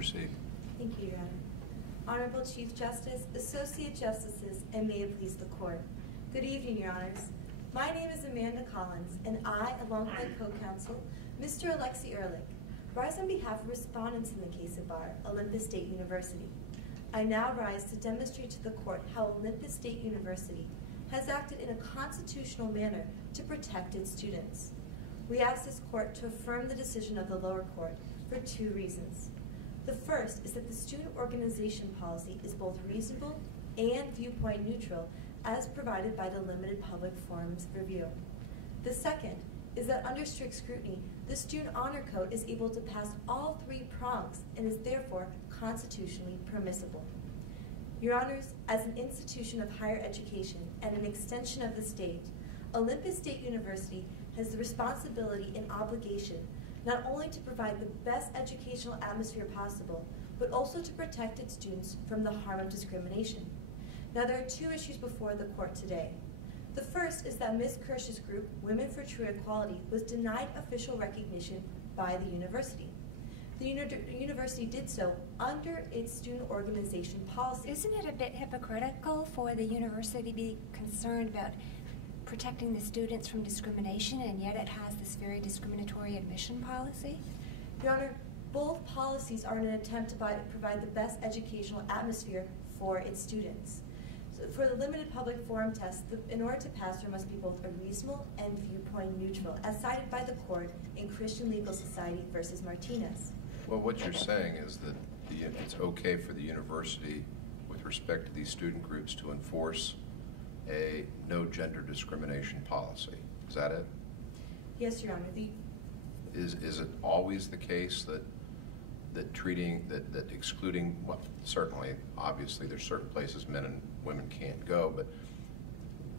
proceed. Thank you, Your Honor. Honorable Chief Justice, Associate Justices, and may it please the Court. Good evening, Your Honors. My name is Amanda Collins, and I, along with my co-counsel, Mr. Alexi Ehrlich, rise on behalf of respondents in the case at bar, Olympus State University. I now rise to demonstrate to the Court how Olympus State University has acted in a constitutional manner to protect its students. We ask this Court to affirm the decision of the lower court for two reasons. The first is that the student organization policy is both reasonable and viewpoint neutral as provided by the limited public forums review. The second is that under strict scrutiny, the Student Honor Code is able to pass all three prongs and is therefore constitutionally permissible. Your Honors, as an institution of higher education and an extension of the state, Olympus State University has the responsibility and obligation not only to provide the best educational atmosphere possible, but also to protect its students from the harm of discrimination. Now, there are two issues before the Court today. The first is that Ms. Kirsch's group, Women for True Equality, was denied official recognition by the university. The university did so under its student organization policy. Isn't it a bit hypocritical for the university to be concerned about protecting the students from discrimination, and yet it has this very discriminatory admission policy? Your Honor, both policies are in an attempt to provide the best educational atmosphere for its students. So for the limited public forum test, in order to pass, there must be both a reasonable and viewpoint neutral, as cited by the Court in Christian Legal Society versus Martinez. Well, what you're saying is that it's okay for the university, with respect to these student groups, to enforce a no gender discrimination policy. Is that it? Yes, Your Honor. Is it always the case that excluding, well, certainly, obviously, there's certain places men and women can't go, but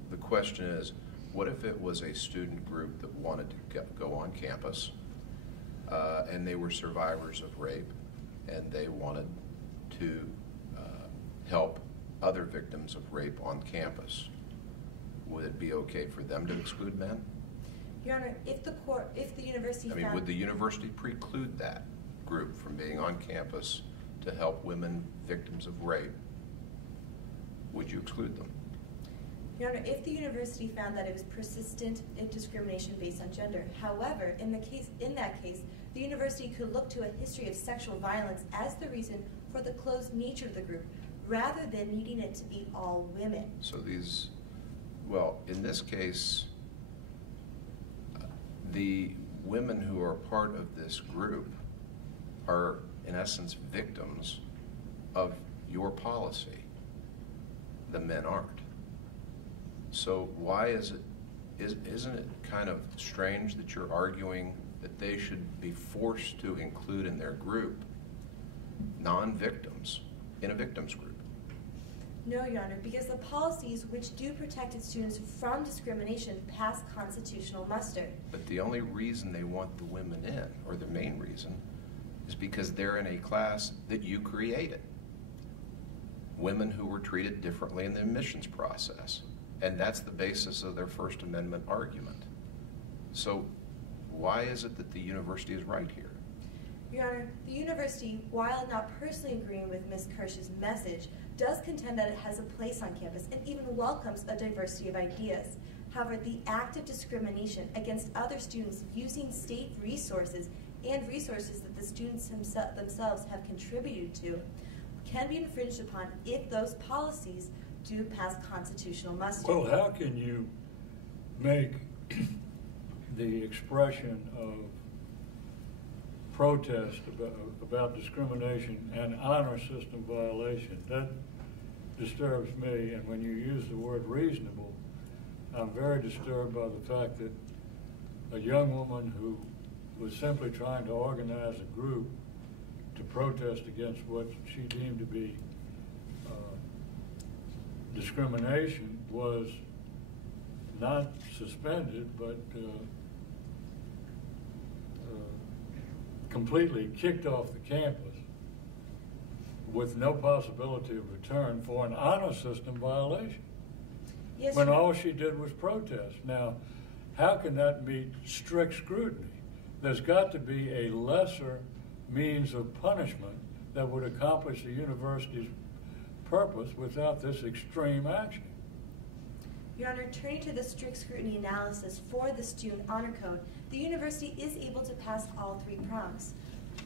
the question is, what if it was a student group that wanted to go on campus and they were survivors of rape and they wanted to help other victims of rape on campus? Would it be okay for them to exclude men? Your Honor, if the university found... would the university preclude that group from being on campus to help women victims of rape? Would you exclude them? Your Honor, if the university found that it was persistent discrimination based on gender, however, in that case, the university could look to a history of sexual violence as the reason for the closed nature of the group, rather than needing it to be all women. So well, in this case, the women who are part of this group are, in essence, victims of your policy. The men aren't. So why isn't it kind of strange that you're arguing that they should be forced to include in their group non-victims in a victims group? No, Your Honor, because the policies which do protect its students from discrimination pass constitutional muster. But the only reason they want the women in, or the main reason, is because they're in a class that you created. Women who were treated differently in the admissions process. And that's the basis of their First Amendment argument. So why is it that the university is right here? Your Honor, the university, while not personally agreeing with Ms. Kirsch's message, does contend that it has a place on campus and even welcomes a diversity of ideas. However, the act of discrimination against other students using state resources and resources that the students themselves have contributed to can be infringed upon if those policies do pass constitutional muster. Well, how can you make the expression of protest about discrimination and honor system violation? That disturbs me, and when you use the word reasonable, I'm very disturbed by the fact that a young woman who was simply trying to organize a group to protest against what she deemed to be discrimination was not suspended, but completely kicked off the campus with no possibility of return for an honor system violation. Yes, when all she did was protest. Now, how can that meet strict scrutiny? There's got to be a lesser means of punishment that would accomplish the university's purpose without this extreme action. Your Honor, turning to the strict scrutiny analysis for the Student Honor Code, the university is able to pass all 3 prongs.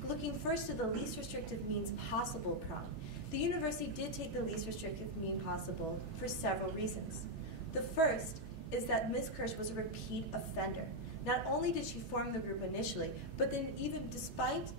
Looking first to the least restrictive means possible prong, the university did take the least restrictive mean possible for several reasons. The first is that Ms. Kirsch was a repeat offender. Not only did she form the group initially, but then even despite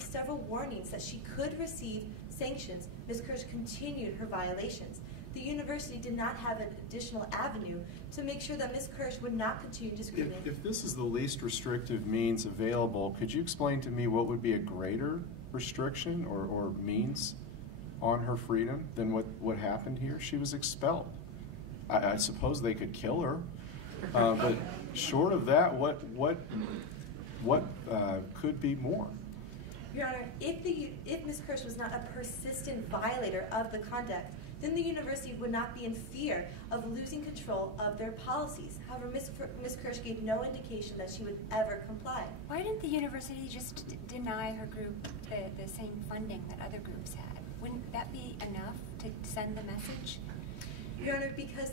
several warnings that she could receive sanctions, Ms. Kirsch continued her violations. The university did not have an additional avenue to make sure that Ms. Kirsch would not continue to discriminate. If this is the least restrictive means available, could you explain to me what would be a greater restriction or means on her freedom than what happened here? She was expelled. I suppose they could kill her, but short of that, what could be more? Your Honor, if Ms. Kirsch was not a persistent violator of the conduct, then the university would not be in fear of losing control of their policies. However, Ms. Kirsch gave no indication that she would ever comply. Why didn't the university just deny her group the same funding that other groups had? Wouldn't that be enough to send the message? Your Honor, because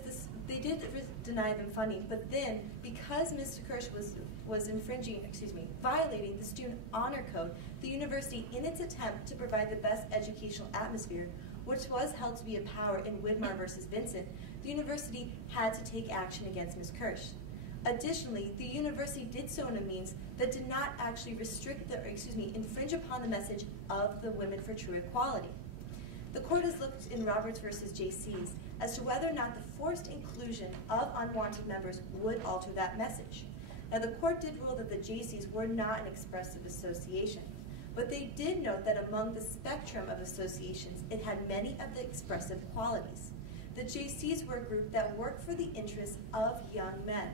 they did deny them funding, but then because Ms. Kirsch was violating the Student Honor Code, the university, in its attempt to provide the best educational atmosphere, which was held to be a power in Widmar versus Vincent, the university had to take action against Ms. Kirsch. Additionally, the university did so in a means that did not actually infringe upon the message of the Women for True Equality. The court has looked in Roberts versus JC's as to whether or not the forced inclusion of unwanted members would alter that message. Now, the court did rule that the JC's were not an expressive association, but they did note that among the spectrum of associations, it had many of the expressive qualities. The JC's were a group that worked for the interests of young men,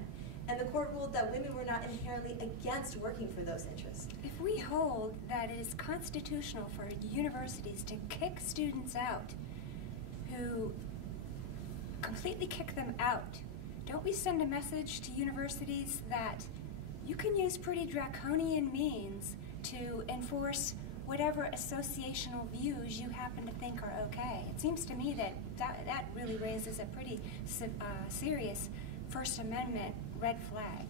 and the court ruled that women were not inherently against working for those interests. If we hold that it is constitutional for universities to kick students out who completely kick them out, don't we send a message to universities that you can use pretty draconian means to enforce whatever associational views you happen to think are okay? It seems to me that really raises a pretty serious First Amendment red flag.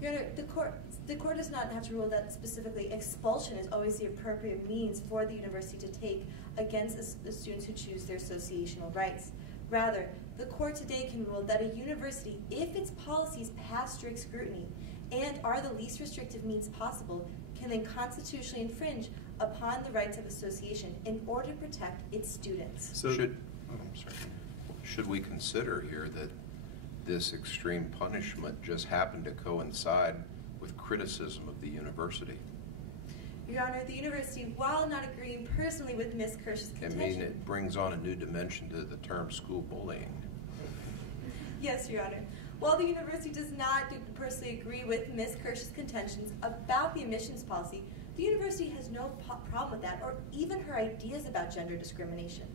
Your Honor, the court does not have to rule that specifically expulsion is always the appropriate means for the university to take against the students who choose their associational rights. Rather, the court today can rule that a university, if its policies pass strict scrutiny and are the least restrictive means possible, can then constitutionally infringe upon the rights of association in order to protect its students. So should we consider here that this extreme punishment just happened to coincide with criticism of the university? Your Honor, the university, while not agreeing personally with Ms. Kirsch's contention— I mean, it brings on a new dimension to the term school bullying. Yes, Your Honor. While the university does not personally agree with Ms. Kirsch's contentions about the admissions policy, the university has no problem with that or even her ideas about gender discrimination.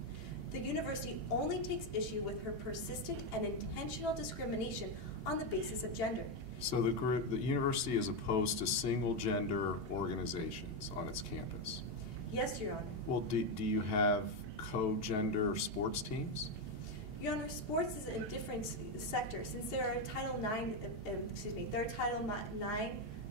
The university only takes issue with her persistent and intentional discrimination on the basis of gender. So the university is opposed to single-gender organizations on its campus? Yes, Your Honor. Well, do you have co-gender sports teams? Your Honor, sports is a different sector since there are Title IX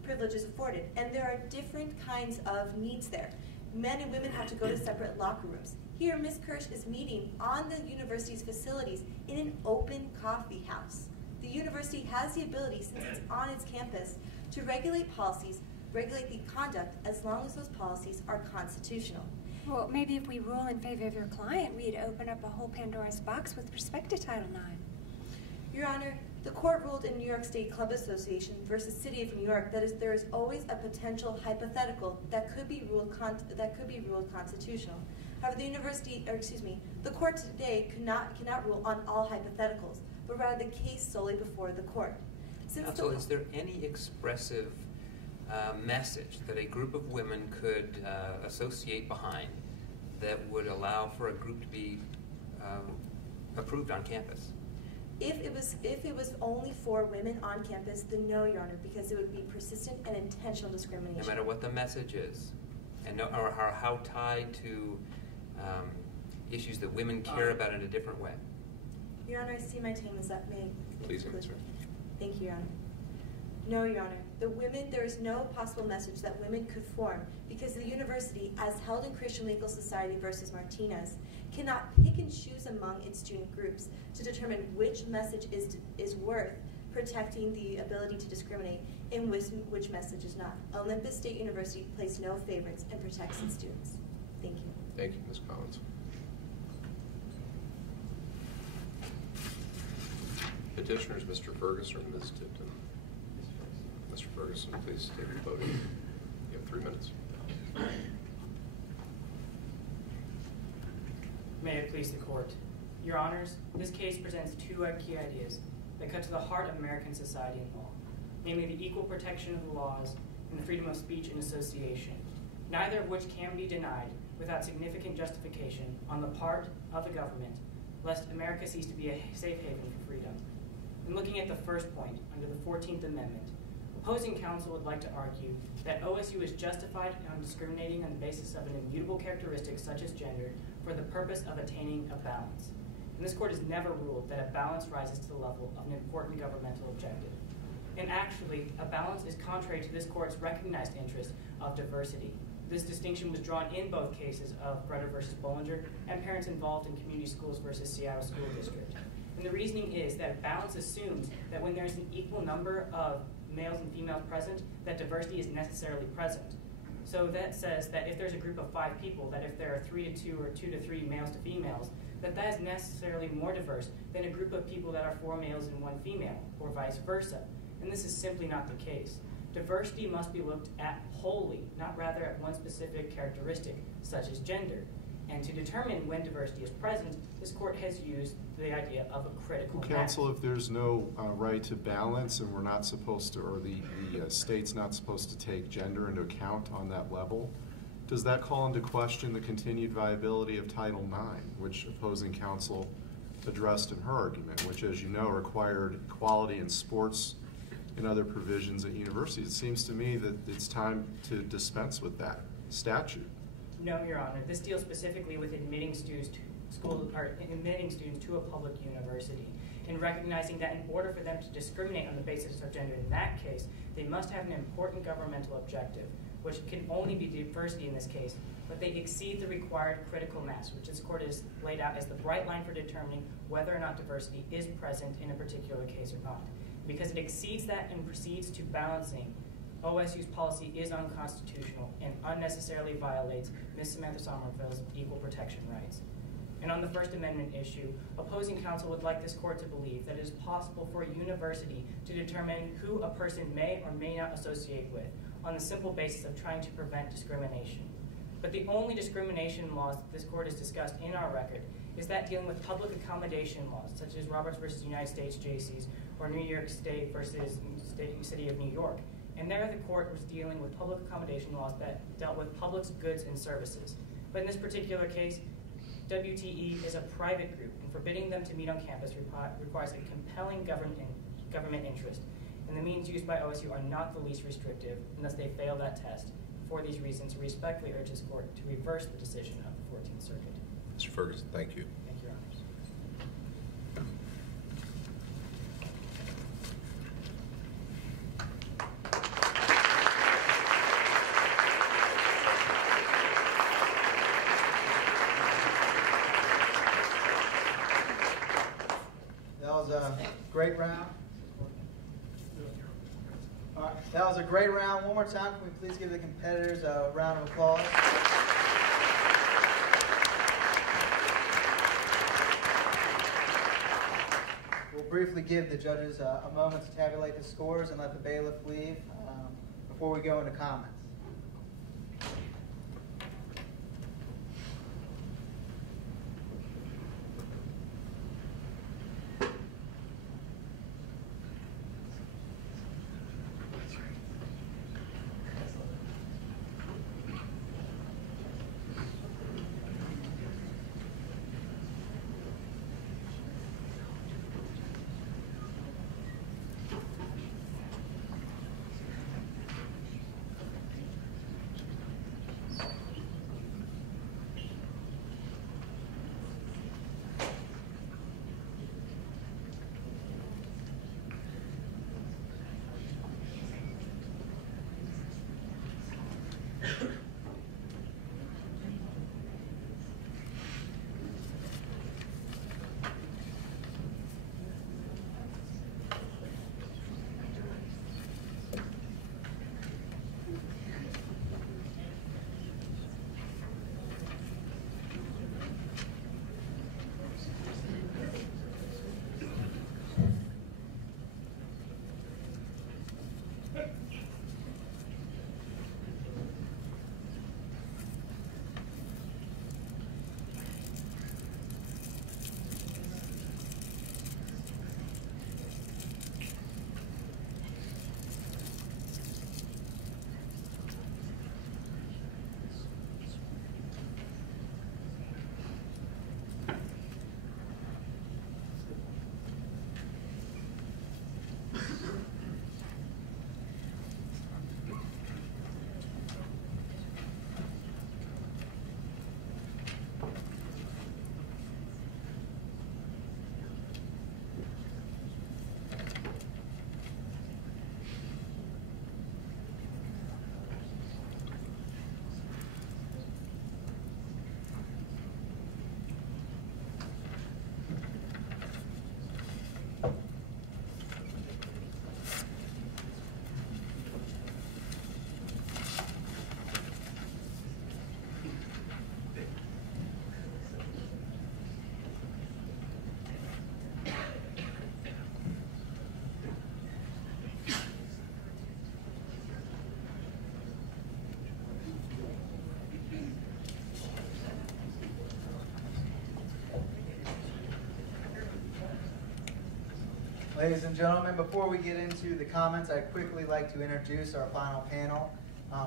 privileges afforded, and there are different kinds of needs there. Men and women have to go to separate locker rooms. Here, Ms. Kirsch is meeting on the university's facilities in an open coffee house. The university has the ability, since it's on its campus, to regulate policies, regulate the conduct, as long as those policies are constitutional. Well, maybe if we rule in favor of your client, we'd open up a whole Pandora's box with respect to Title IX. Your Honor, the court ruled in New York State Club Association versus City of New York that there is always a potential hypothetical that could be ruled constitutional. However, the court today cannot rule on all hypotheticals, but rather the case solely before the court. Counsel, is there any expressive message that a group of women could associate behind that would allow for a group to be approved on campus? If it was only for women on campus, then no, Your Honor, because it would be persistent and intentional discrimination. No matter what the message is? or how tied to issues that women care about in a different way? Your Honor, I see my time is up. May I Please conclude? answer. Thank you, Your Honor. No, Your Honor. There is no possible message that women could form because the university, as held in Christian Legal Society versus Martinez, cannot pick and choose among its student groups to determine which message is worth protecting the ability to discriminate and which message is not. Olympus State University plays no favorites and protects its students. Thank you. Thank you, Ms. Collins. Petitioners, Mr. Ferguson or Ms. Tipton? Mr. Ferguson, please take the podium. You have 3 minutes. May it please the court. Your Honors, this case presents 2 key ideas that cut to the heart of American society and law, namely the equal protection of the laws and the freedom of speech and association, neither of which can be denied without significant justification on the part of the government, lest America cease to be a safe haven for freedom. In looking at the first point, under the 14th Amendment, opposing counsel would like to argue that OSU is justified on discriminating on the basis of an immutable characteristic such as gender for the purpose of attaining a balance. And this court has never ruled that a balance rises to the level of an important governmental objective. And actually, a balance is contrary to this court's recognized interest of diversity. This distinction was drawn in both cases of Grutter versus Bollinger and Parents Involved in Community Schools versus Seattle School District. And the reasoning is that balance assumes that when there's an equal number of males and females present, that diversity is necessarily present. So that says that if there's a group of 5 people, that if there are 3 to 2 or 2 to 3 males to females, that is necessarily more diverse than a group of people that are 4 males and 1 female, or vice versa. And this is simply not the case. Diversity must be looked at wholly, not rather at one specific characteristic, such as gender. And to determine when diversity is present, this court has used the idea of a critical mass. Counsel, if there's no right to balance and we're not supposed to, or the state's not supposed to take gender into account on that level, does that call into question the continued viability of Title IX, which opposing counsel addressed in her argument, which, as you know, required equality in sports and other provisions at universities? It seems to me that it's time to dispense with that statute. No, Your Honor. This deals specifically with admitting students to a public university, and recognizing that in order for them to discriminate on the basis of gender in that case, they must have an important governmental objective, which can only be diversity in this case, but they exceed the required critical mass, which this court has laid out as the bright line for determining whether or not diversity is present in a particular case or not. Because it exceeds that and proceeds to balancing, OSU's policy is unconstitutional and unnecessarily violates Ms. Samantha Somerville's equal protection rights. And on the First Amendment issue, opposing counsel would like this court to believe that it is possible for a university to determine who a person may or may not associate with on the simple basis of trying to prevent discrimination. But the only discrimination laws that this court has discussed in our record is that dealing with public accommodation laws, such as Roberts versus United States Jaycees or New York State versus City of New York. And there the court was dealing with public accommodation laws that dealt with public goods and services. But in this particular case, WTE is a private group, and forbidding them to meet on campus requires a compelling government interest. And the means used by OSU are not the least restrictive, unless they fail that test. For these reasons, we respectfully urge this court to reverse the decision of the 14th Circuit. Mr. Ferguson, thank you. Thank you, Your Honors. That was a great round. All right, that was a great round. One more time, can we please give the competitors a round of applause? We'll briefly give the judges a moment to tabulate the scores and let the bailiff leave before we go into comments. Ladies and gentlemen, before we get into the comments, I'd quickly like to introduce our final panel.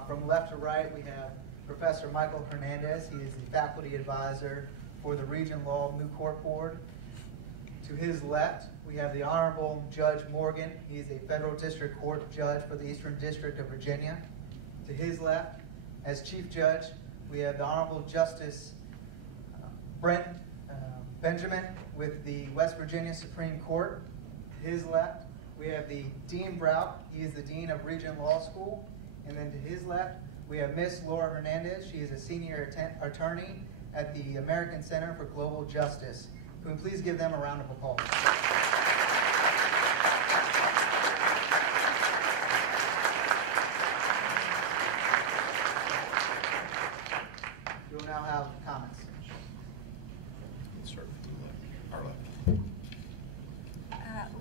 From left to right, we have Professor Michael Hernandez. He is the faculty advisor for the Region Law Moot Court Board. To his left, we have the Honorable Judge Morgan. He is a federal district court judge for the Eastern District of Virginia. To his left, as Chief Judge, we have the Honorable Justice Brent Benjamin with the West Virginia Supreme Court. To his left, we have the Dean Brout. He is the Dean of Region Law School. And then to his left, we have Miss Laura Hernandez. She is a senior attorney at the American Center for Global Justice. Can we please give them a round of applause? We will now have comments. Sir, our left.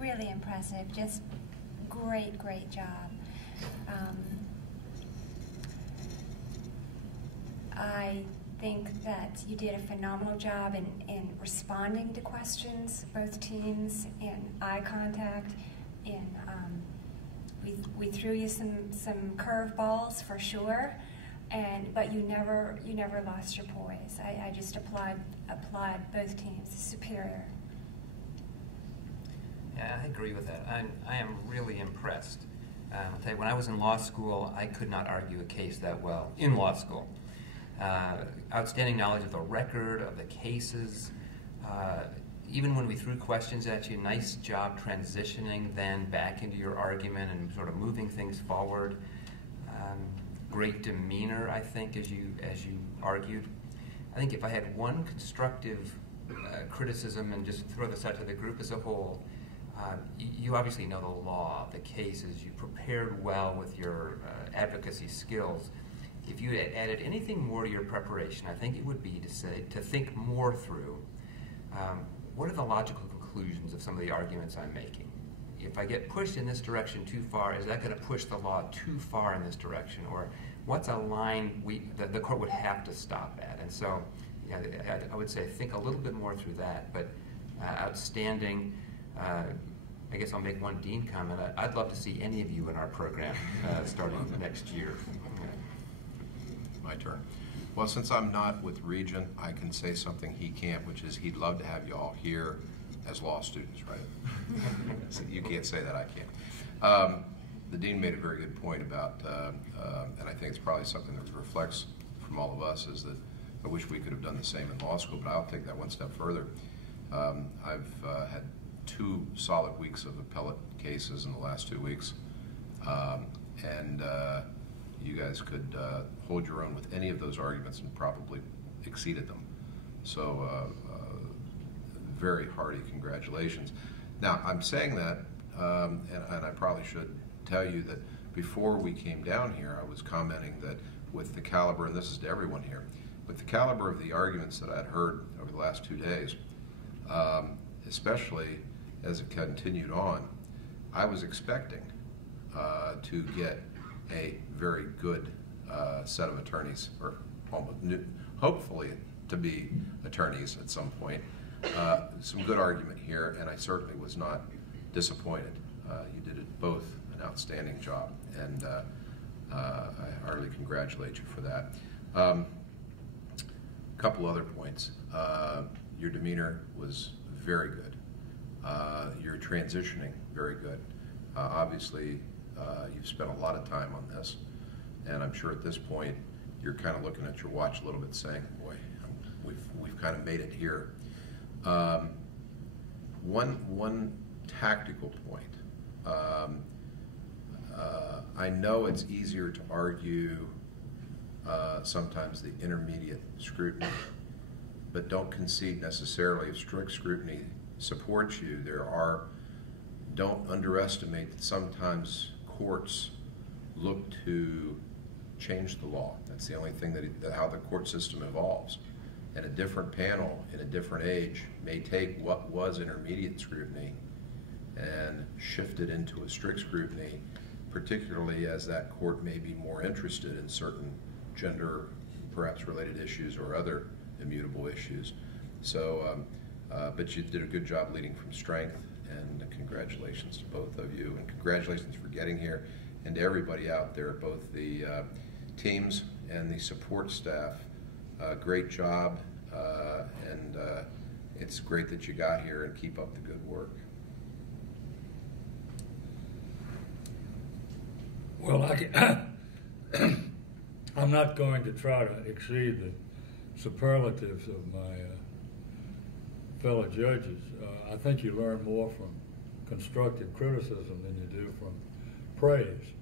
Really impressive. Just great job. I think that you did a phenomenal job in responding to questions, both teams, in eye contact. We threw you some curveballs for sure, but you never lost your poise. I just applaud both teams. Superior. Yeah, I agree with that. I am really impressed. I'll tell you, when I was in law school, I could not argue a case that well in law school. Outstanding knowledge of the record, of the cases. Even when we threw questions at you, nice job transitioning then back into your argument and sort of moving things forward. Great demeanor, I think, as you argued. I think if I had one constructive criticism, and just throw this out to the group as a whole, you obviously know the law, the cases. You prepared well with your advocacy skills. If you had added anything more to your preparation, I think it would be to think more through what are the logical conclusions of some of the arguments I'm making. If I get pushed in this direction too far, is that going to push the law too far in this direction? Or what's a line that the court would have to stop at? And so yeah, I would say think a little bit more through that, but outstanding. I guess I'll make one dean comment. I'd love to see any of you in our program starting next year. My turn. Well, since I'm not with Regent, I can say something he can't, which is he'd love to have you all here as law students, right? So you can't say that, I can't. The dean made a very good point about, and I think it's probably something that reflects from all of us, is that I wish we could have done the same in law school, but I'll take that one step further. I've had 2 solid weeks of appellate cases in the last 2 weeks, and you guys could hold your own with any of those arguments and probably exceeded them. So very hearty congratulations. Now, I'm saying that, and I probably should tell you that before we came down here, I was commenting that with the caliber, and this is to everyone here, with the caliber of the arguments that I'd heard over the last 2 days, especially as it continued on, I was expecting to get a very good set of attorneys, or hopefully to be attorneys at some point. Some good argument here, and I certainly was not disappointed. You did it both an outstanding job, and I heartily congratulate you for that. A couple other points. Your demeanor was very good. Your transitioning, very good. Obviously, you've spent a lot of time on this, and I'm sure at this point you're kind of looking at your watch a little bit saying, boy, we've kind of made it here. One tactical point. I know it's easier to argue sometimes the intermediate scrutiny, but don't concede necessarily if strict scrutiny supports you. Don't underestimate that sometimes courts look to change the law. That's the only thing how the court system evolves. And a different panel in a different age may take what was intermediate scrutiny and shift it into a strict scrutiny, particularly as that court may be more interested in certain gender, perhaps related issues or other immutable issues. So, but you did a good job leading from strength, and congratulations to both of you, and congratulations for getting here, and to everybody out there, both the teams and the support staff. Great job, and it's great that you got here, and keep up the good work. Well, I'm not going to try to exceed the superlatives of my fellow judges. I think you learn more from constructive criticism than you do from praise.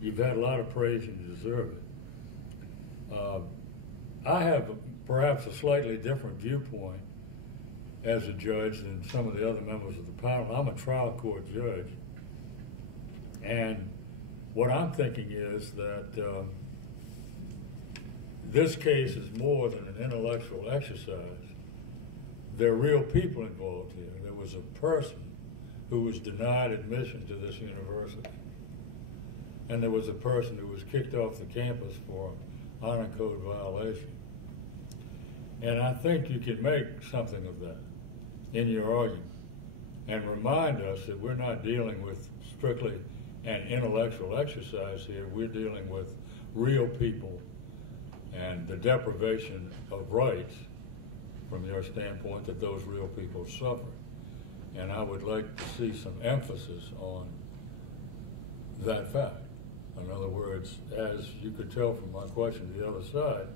You've had a lot of praise and you deserve it. I have perhaps a slightly different viewpoint as a judge than some of the other members of the panel. I'm a trial court judge, and what I'm thinking is that this case is more than an intellectual exercise. There are real people involved here. There was a person who was denied admission to this university, and there was a person who was kicked off the campus for honor code violation. And I think you can make something of that in your argument and remind us that we're not dealing with strictly an intellectual exercise here. We're dealing with real people and the deprivation of rights from your standpoint that those real people suffer. And I would like to see some emphasis on that fact. In other words, as you could tell from my question to the other side,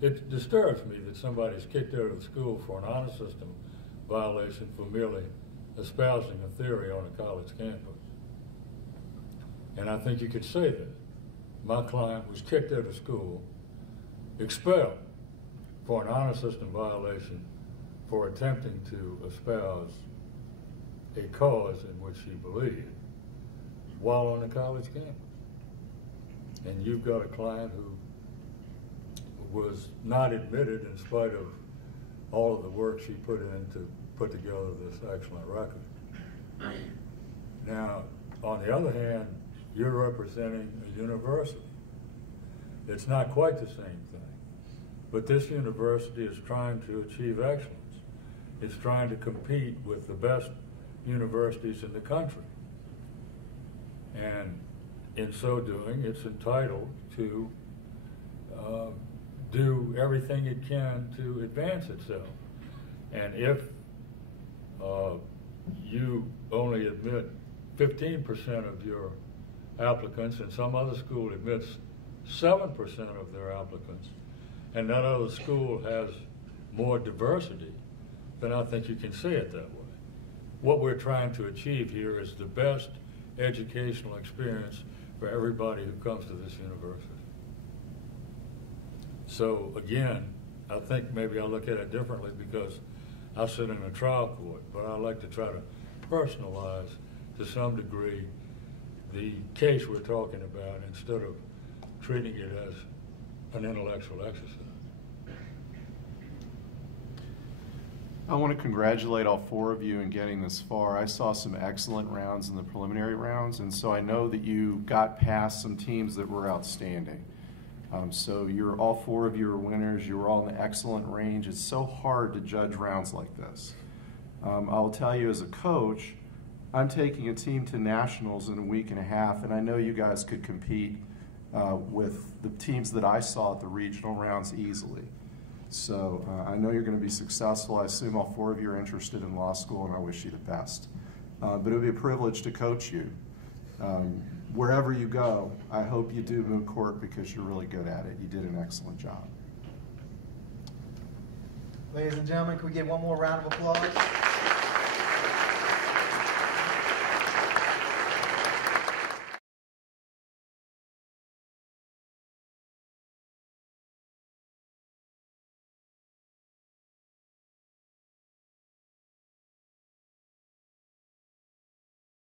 it disturbs me that somebody's kicked out of the school for an honor system violation for merely espousing a theory on a college campus. And I think you could say that. My client was kicked out of school, expelled for an honor system violation for attempting to espouse a cause in which he believed while on the college campus. And you've got a client who was not admitted in spite of all of the work she put in to put together this excellent record. Now, on the other hand, you're representing a university. It's not quite the same thing, but this university is trying to achieve excellence. It's trying to compete with the best universities in the country. And in so doing, it's entitled to do everything it can to advance itself. And if you only admit 15% of your applicants and some other school admits 7% of their applicants, and that other school has more diversity, then I think you can say it that way. What we're trying to achieve here is the best educational experience for everybody who comes to this university. So again, I think maybe I look at it differently because I sit in a trial court, but I like to try to personalize to some degree the case we're talking about instead of treating it as an intellectual exercise. I want to congratulate all four of you in getting this far. I saw some excellent rounds in the preliminary rounds, and so I know that you got past some teams that were outstanding. So all four of you are winners. You were all in the excellent range. It's so hard to judge rounds like this. I'll tell you as a coach, I'm taking a team to nationals in a week and a half, and I know you guys could compete with the teams that I saw at the regional rounds easily. So I know you're going to be successful. I assume all four of you are interested in law school, and I wish you the best. But it would be a privilege to coach you. Wherever you go, I hope you do moot court because you're really good at it. You did an excellent job. Ladies and gentlemen, can we get one more round of applause?